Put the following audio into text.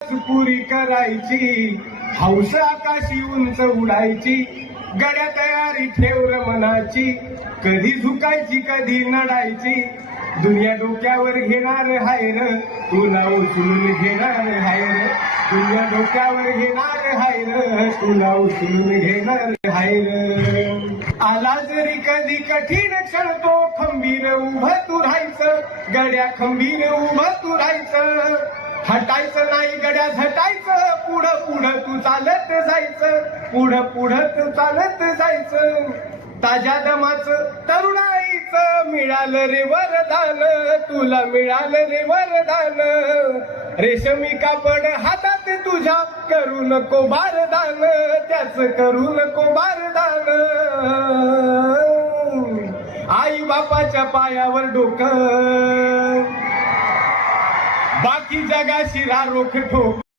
पुरी करायची, हौस आकाशी उंच उडायची, गड्या तयारी ठेवर मनाची, कधी झुकायची कधी नडायची, दुनिया डोक्यावर घेणार हाय र, तुला उचलून घेणार हाय र, दुनिया डोक्यावर घेणार हाय र, तुला उचलून घेणार हाय र. आला जरी कधी कठीण क्षण तो खंबीर उभं तू राहायचं, गड्या खंबीर उभं तू राहायचं, हटायचं नाही गड्या झटायचं, पुढं पुढं तू चालत जायचं, पुढं पुढं तू चालत जायचं. ताज्या दमाचं तरुणाईचं मिळालं रे वरदान, तुला मिळालं रे वरदान, रेशमी कापड हातात तुझ्या करू नको बारदान, त्याच करू नको बारदान. आई बापाच्या पायावर डोकं, बाकी जगाशी रोख ठोक.